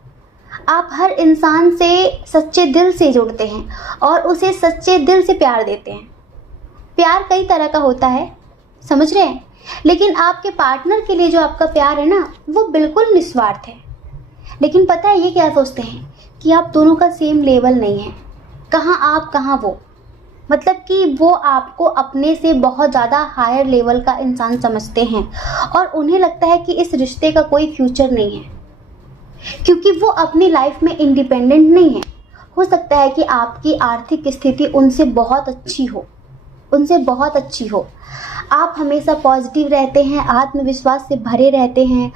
आप हर इंसान से सच्चे दिल से जुड़ते हैं और उसे सच्चे दिल से प्यार देते हैं। प्यार कई तरह का होता है, समझ रहे हैं, लेकिन आपके पार्टनर के लिए जो आपका प्यार है ना, वो बिल्कुल निस्वार्थ है। लेकिन पता है ये क्या सोचते हैं कि आप दोनों का सेम लेवल नहीं है, कहाँ आप कहाँ वो, मतलब कि वो आपको अपने से बहुत ज़्यादा हायर लेवल का इंसान समझते हैं और उन्हें लगता है कि इस रिश्ते का कोई फ्यूचर नहीं है, क्योंकि वो अपनी लाइफ में इंडिपेंडेंट नहीं है। हो सकता है कि आपकी आर्थिक स्थिति उनसे बहुत अच्छी हो, उनसे बहुत अच्छी हो, आप हमेशा पॉजिटिव रहते हैं, आत्मविश्वास से भरे रहते हैं,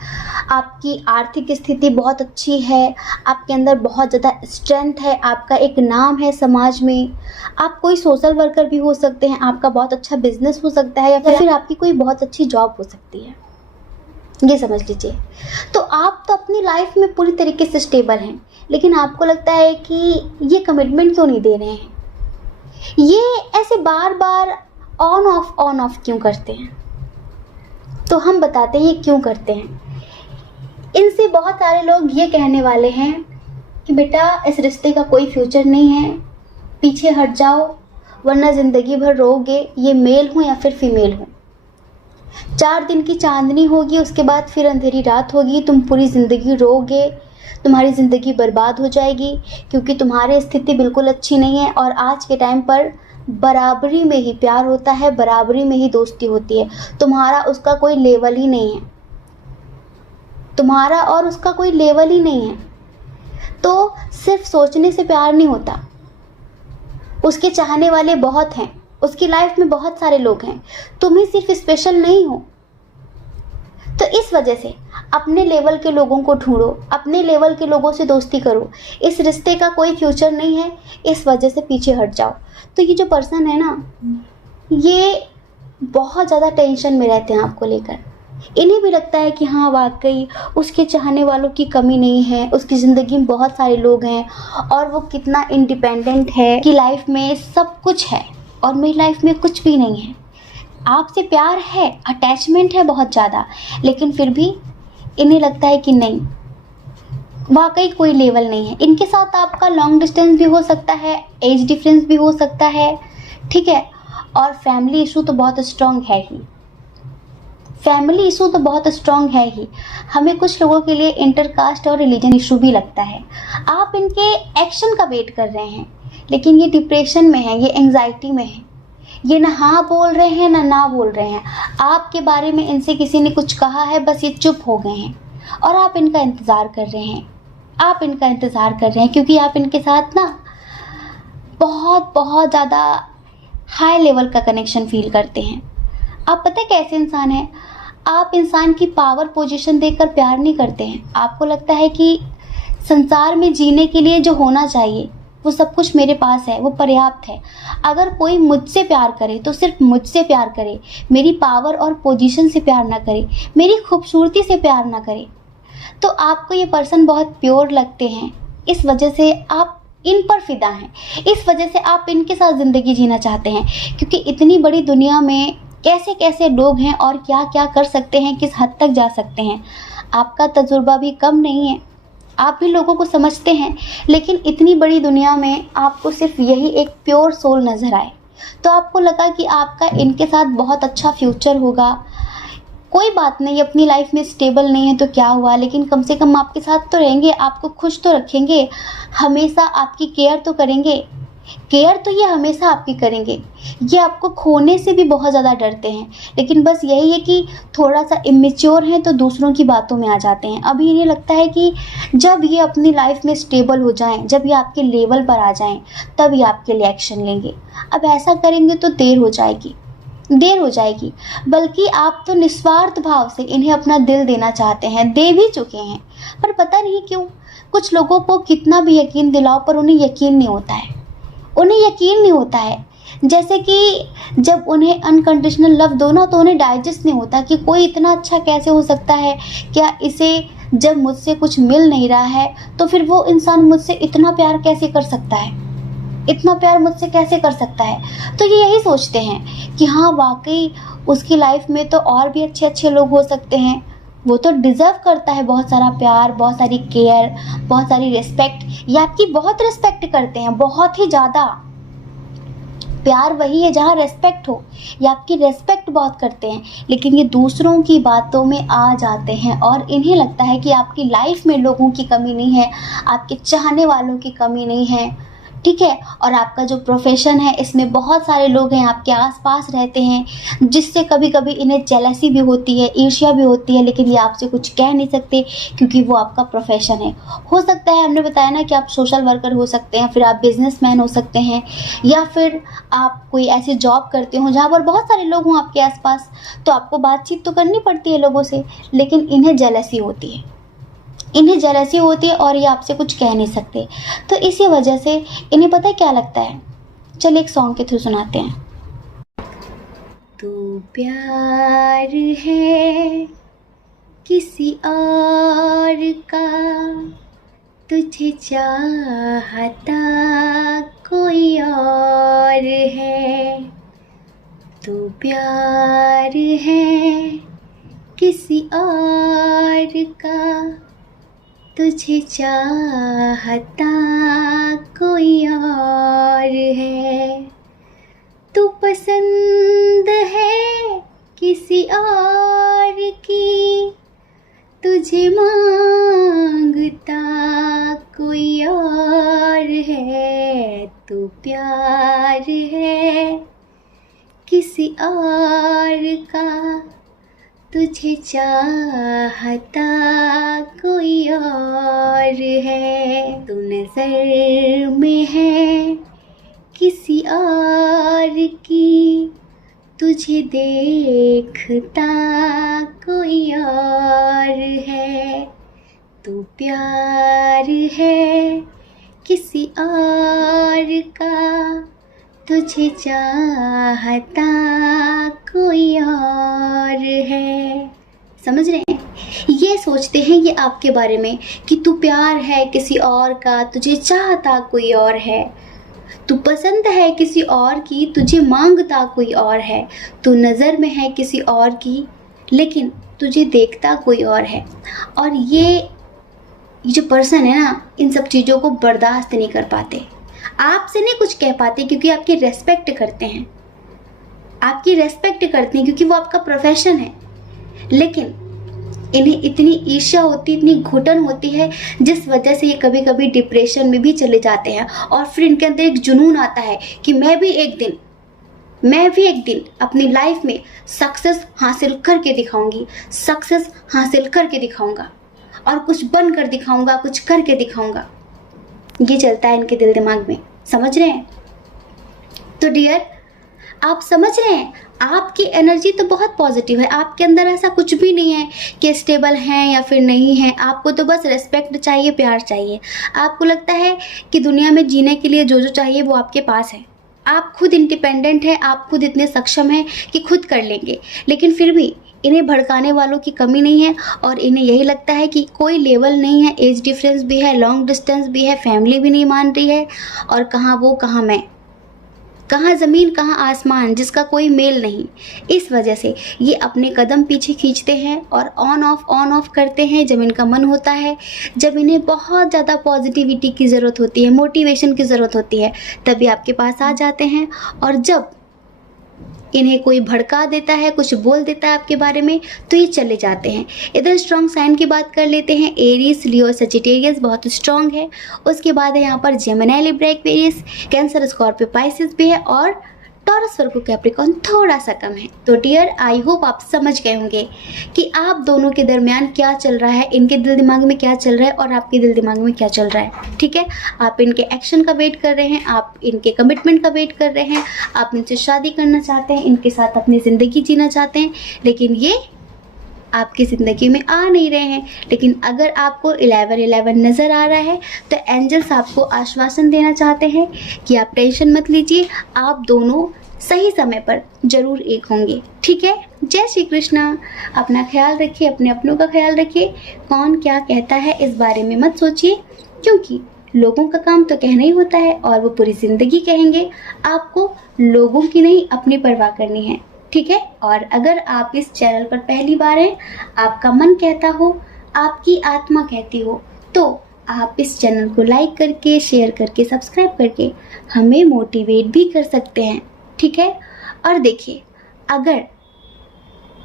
आपकी आर्थिक स्थिति बहुत अच्छी है, आपके अंदर बहुत ज़्यादा स्ट्रेंथ है, आपका एक नाम है समाज में, आप कोई सोशल वर्कर भी हो सकते हैं, आपका बहुत अच्छा बिजनेस हो सकता है, या फिर आपकी कोई बहुत अच्छी जॉब हो सकती है, ये समझ लीजिए। तो आप तो अपनी लाइफ में पूरी तरीके से स्टेबल हैं, लेकिन आपको लगता है कि ये कमिटमेंट क्यों नहीं दे रहे हैं, ये ऐसे बार बार ऑन ऑफ क्यों करते हैं। तो हम बताते हैं ये क्यों करते हैं। इनसे बहुत सारे लोग ये कहने वाले हैं कि बेटा इस रिश्ते का कोई फ्यूचर नहीं है, पीछे हट जाओ वरना ज़िंदगी भर रोओगे, ये मेल हो या फिर फीमेल हो। 4 दिन की चांदनी होगी, उसके बाद फिर अंधेरी रात होगी, तुम पूरी ज़िंदगी रोओगे, तुम्हारी ज़िंदगी बर्बाद हो जाएगी, क्योंकि तुम्हारी स्थिति बिल्कुल अच्छी नहीं है। और आज के टाइम पर बराबरी में ही प्यार होता है, बराबरी में ही दोस्ती होती है। तुम्हारा उसका कोई लेवल ही नहीं है, तुम्हारा और उसका कोई लेवल ही नहीं है। तो सिर्फ सोचने से प्यार नहीं होता, उसके चाहने वाले बहुत हैं, उसकी लाइफ में बहुत सारे लोग हैं, तुम ही सिर्फ स्पेशल नहीं हो। तो इस वजह से अपने लेवल के लोगों को ढूंढो, अपने लेवल के लोगों से दोस्ती करो। इस रिश्ते का कोई फ्यूचर नहीं है, इस वजह से पीछे हट जाओ। तो ये जो पर्सन है ना, ये बहुत ज़्यादा टेंशन में रहते हैं आपको लेकर। इन्हें भी लगता है कि हाँ वाकई उसके चाहने वालों की कमी नहीं है, उसकी ज़िंदगी में बहुत सारे लोग हैं और वो कितना इंडिपेंडेंट है कि लाइफ में सब कुछ है और मेरी लाइफ में कुछ भी नहीं है। आपसे प्यार है, अटैचमेंट है बहुत ज़्यादा, लेकिन फिर भी इन्हें लगता है कि नहीं, वाकई कोई लेवल नहीं है। इनके साथ आपका लॉन्ग डिस्टेंस भी हो सकता है, एज डिफरेंस भी हो सकता है, ठीक है। और फैमिली इशू तो बहुत स्ट्रॉन्ग है ही, फैमिली इशू तो बहुत स्ट्रॉन्ग है ही। हमें कुछ लोगों के लिए इंटरकास्ट और रिलीजन इशू भी लगता है। आप इनके एक्शन का वेट कर रहे हैं, लेकिन ये डिप्रेशन में है, ये एंजाइटी में है, ये ना हाँ बोल रहे हैं ना बोल रहे हैं। आपके बारे में इनसे किसी ने कुछ कहा है, बस ये चुप हो गए हैं और आप इनका इंतज़ार कर रहे हैं, आप इनका इंतज़ार कर रहे हैं, क्योंकि आप इनके साथ ना बहुत बहुत ज़्यादा हाई लेवल का कनेक्शन फील करते हैं। आप पता है कैसे इंसान हैं, आप इंसान की पावर पोजीशन देखकर प्यार नहीं करते हैं। आपको लगता है कि संसार में जीने के लिए जो होना चाहिए वो सब कुछ मेरे पास है, वो पर्याप्त है। अगर कोई मुझसे प्यार करे तो सिर्फ मुझसे प्यार करे, मेरी पावर और पोजीशन से प्यार ना करे, मेरी खूबसूरती से प्यार ना करे। तो आपको ये पर्सन बहुत प्योर लगते हैं, इस वजह से आप इन पर फिदा हैं, इस वजह से आप इनके साथ ज़िंदगी जीना चाहते हैं। क्योंकि इतनी बड़ी दुनिया में कैसे कैसे लोग हैं और क्या क्या कर सकते हैं, किस हद तक जा सकते हैं। आपका तजुर्बा भी कम नहीं है, आप भी लोगों को समझते हैं, लेकिन इतनी बड़ी दुनिया में आपको सिर्फ यही एक प्योर सोल नज़र आए, तो आपको लगा कि आपका इनके साथ बहुत अच्छा फ्यूचर होगा। कोई बात नहीं, अपनी लाइफ में स्टेबल नहीं है तो क्या हुआ, लेकिन कम से कम आपके साथ तो रहेंगे, आपको खुश तो रखेंगे, हमेशा आपकी केयर तो करेंगे। केयर तो ये हमेशा आपकी करेंगे। ये आपको खोने से भी बहुत ज़्यादा डरते हैं, लेकिन बस यही है कि थोड़ा सा इमेच्योर हैं तो दूसरों की बातों में आ जाते हैं। अभी इन्हें लगता है कि जब ये अपनी लाइफ में स्टेबल हो जाएं, जब ये आपके लेवल पर आ जाएं, तब ये आपके लिए एक्शन लेंगे। अब ऐसा करेंगे तो देर हो जाएगी। बल्कि आप तो निस्वार्थ भाव से इन्हें अपना दिल देना चाहते हैं, दे भी चुके हैं, पर पता नहीं क्यों कुछ लोगों को कितना भी यकीन दिलाओ पर उन्हें यकीन नहीं होता है। जैसे कि जब उन्हें अनकंडीशनल लव दो ना, तो उन्हें डाइजेस्ट नहीं होता कि कोई इतना अच्छा कैसे हो सकता है, क्या इसे जब मुझसे कुछ मिल नहीं रहा है तो फिर वो इंसान मुझसे इतना प्यार कैसे कर सकता है, इतना प्यार मुझसे कैसे कर सकता है। तो ये यही सोचते हैं कि हाँ वाकई उसकी लाइफ में तो और भी अच्छे अच्छे लोग हो सकते हैं, वो तो डिज़र्व करता है बहुत सारा प्यार, बहुत सारी केयर, बहुत सारी रिस्पेक्ट। ये आपकी बहुत रिस्पेक्ट करते हैं, बहुत ही ज़्यादा। प्यार वही है जहाँ रेस्पेक्ट हो, ये आपकी रेस्पेक्ट बहुत करते हैं, लेकिन ये दूसरों की बातों में आ जाते हैं और इन्हें लगता है कि आपकी लाइफ में लोगों की कमी नहीं है, आपके चाहने वालों की कमी नहीं है, ठीक है। और आपका जो प्रोफेशन है इसमें बहुत सारे लोग हैं आपके आसपास रहते हैं, जिससे कभी कभी इन्हें जेलसी भी होती है, ईर्ष्या भी होती है, लेकिन ये आपसे कुछ कह नहीं सकते क्योंकि वो आपका प्रोफेशन है। हो सकता है, हमने बताया ना कि आप सोशल वर्कर हो सकते हैं, फिर आप बिजनेसमैन हो सकते हैं, या फिर आप कोई ऐसी जॉब करते हो जहाँ पर बहुत सारे लोग हों आपके आसपास, तो आपको बातचीत तो करनी पड़ती है लोगों से, लेकिन इन्हें जेलसी होती है, इन्हें जेलसी होती है और ये आपसे कुछ कह नहीं सकते। तो इसी वजह से इन्हें पता है क्या लगता है, चलिए एक सॉन्ग के थ्रू सुनाते हैं। तू प्यार है किसी और का, तुझे चाहता कोई और है। तू प्यार है किसी और का, तुझे चाहता कोई और है। तू पसंद है किसी और की, तुझे मांगता कोई और है। तू प्यार है किसी और का, तुझे चाहता कोई और है। तू नजर में है किसी और की, तुझे देखता कोई और है। तू प्यार है किसी और का, तुझे चाहता कोई और है। समझ रहे हैं? ये सोचते हैं ये आपके बारे में कि तू प्यार है किसी और का, तुझे चाहता कोई और है। तू पसंद है किसी और की, तुझे मांगता कोई और है। तू नज़र में है किसी और की, लेकिन तुझे देखता कोई और है। और ये जो पर्सन है ना, इन सब चीज़ों को बर्दाश्त नहीं कर पाते, आपसे नहीं कुछ कह पाते क्योंकि आपकी रेस्पेक्ट करते हैं, आपकी रेस्पेक्ट करते हैं क्योंकि वो आपका प्रोफेशन है। लेकिन इन्हें इतनी ईर्ष्या होती, इतनी घुटन होती है, जिस वजह से ये कभी कभी डिप्रेशन में भी चले जाते हैं। और फिर इनके अंदर एक जुनून आता है कि मैं भी एक दिन अपनी लाइफ में सक्सेस हासिल करके दिखाऊंगी, सक्सेस हासिल करके दिखाऊंगा और कुछ बन कर दिखाऊंगा, कुछ करके दिखाऊंगा। ये चलता है इनके दिल दिमाग में। समझ रहे हैं? तो डियर, आप समझ रहे हैं, आपकी एनर्जी तो बहुत पॉजिटिव है, आपके अंदर ऐसा कुछ भी नहीं है कि स्टेबल हैं या फिर नहीं हैं। आपको तो बस रेस्पेक्ट चाहिए, प्यार चाहिए। आपको लगता है कि दुनिया में जीने के लिए जो जो चाहिए वो आपके पास है। आप खुद इंडिपेंडेंट हैं, आप खुद इतने सक्षम हैं कि खुद कर लेंगे। लेकिन फिर भी इन्हें भड़काने वालों की कमी नहीं है और इन्हें यही लगता है कि कोई लेवल नहीं है, एज डिफरेंस भी है, लॉन्ग डिस्टेंस भी है, फैमिली भी नहीं मान रही है, और कहाँ वो कहाँ मैं, कहाँ ज़मीन कहाँ आसमान, जिसका कोई मेल नहीं। इस वजह से ये अपने कदम पीछे खींचते हैं और ऑन ऑफ करते हैं जब इनका मन होता है, जब इन्हें बहुत ज़्यादा पॉजिटिविटी की ज़रूरत होती है, मोटिवेशन की ज़रूरत होती है, तभी आपके पास आ जाते हैं। और जब इन्हें कोई भड़का देता है, कुछ बोल देता है आपके बारे में, तो ये चले जाते हैं। इधर स्ट्रॉन्ग साइन की बात कर लेते हैं। एरीज, लियो, सजिटेरियस बहुत स्ट्रॉन्ग है। उसके बाद है यहाँ पर Gemini, Libra, Aquarius, cancer, Scorpio, Pisces भी है, और टॉरस, वर्गो, कैप्रिकॉर्न थोड़ा सा कम है। तो डियर, आई होप आप समझ गए होंगे कि आप दोनों के दरमियान क्या चल रहा है, इनके दिल दिमाग में क्या चल रहा है और आपके दिल दिमाग में क्या चल रहा है। ठीक है, आप इनके एक्शन का वेट कर रहे हैं, आप इनके कमिटमेंट का वेट कर रहे हैं, आप इनसे शादी करना चाहते हैं, इनके साथ अपनी ज़िंदगी जीना चाहते हैं, लेकिन ये आपकी ज़िंदगी में आ नहीं रहे हैं। लेकिन अगर आपको 11-11 नज़र आ रहा है तो एंजल्स आपको आश्वासन देना चाहते हैं कि आप टेंशन मत लीजिए, आप दोनों सही समय पर ज़रूर एक होंगे। ठीक है, जय श्री कृष्णा। अपना ख्याल रखिए, अपने अपनों का ख्याल रखिए। कौन क्या कहता है इस बारे में मत सोचिए, क्योंकि लोगों का काम तो कहना ही होता है और वो पूरी ज़िंदगी कहेंगे। आपको लोगों की नहीं, अपनी परवाह करनी है। ठीक है, और अगर आप इस चैनल पर पहली बार हैं, आपका मन कहता हो, आपकी आत्मा कहती हो, तो आप इस चैनल को लाइक करके, शेयर करके, सब्सक्राइब करके हमें मोटिवेट भी कर सकते हैं। ठीक है, और देखिए, अगर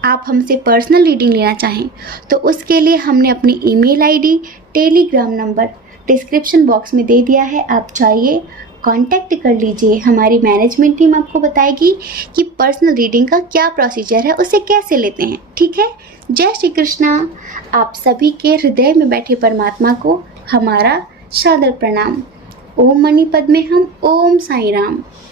आप हमसे पर्सनल रीडिंग लेना चाहें तो उसके लिए हमने अपनी email ID, Telegram number description box में दे दिया है, आप चाहिए कांटेक्ट कर लीजिए। हमारी मैनेजमेंट टीम आपको बताएगी कि पर्सनल रीडिंग का क्या प्रोसीजर है, उसे कैसे लेते हैं। ठीक है। जय श्री कृष्णा। आप सभी के हृदय में बैठे परमात्मा को हमारा सादर प्रणाम। ओम मणि पद्मे हम, ओम साईं राम।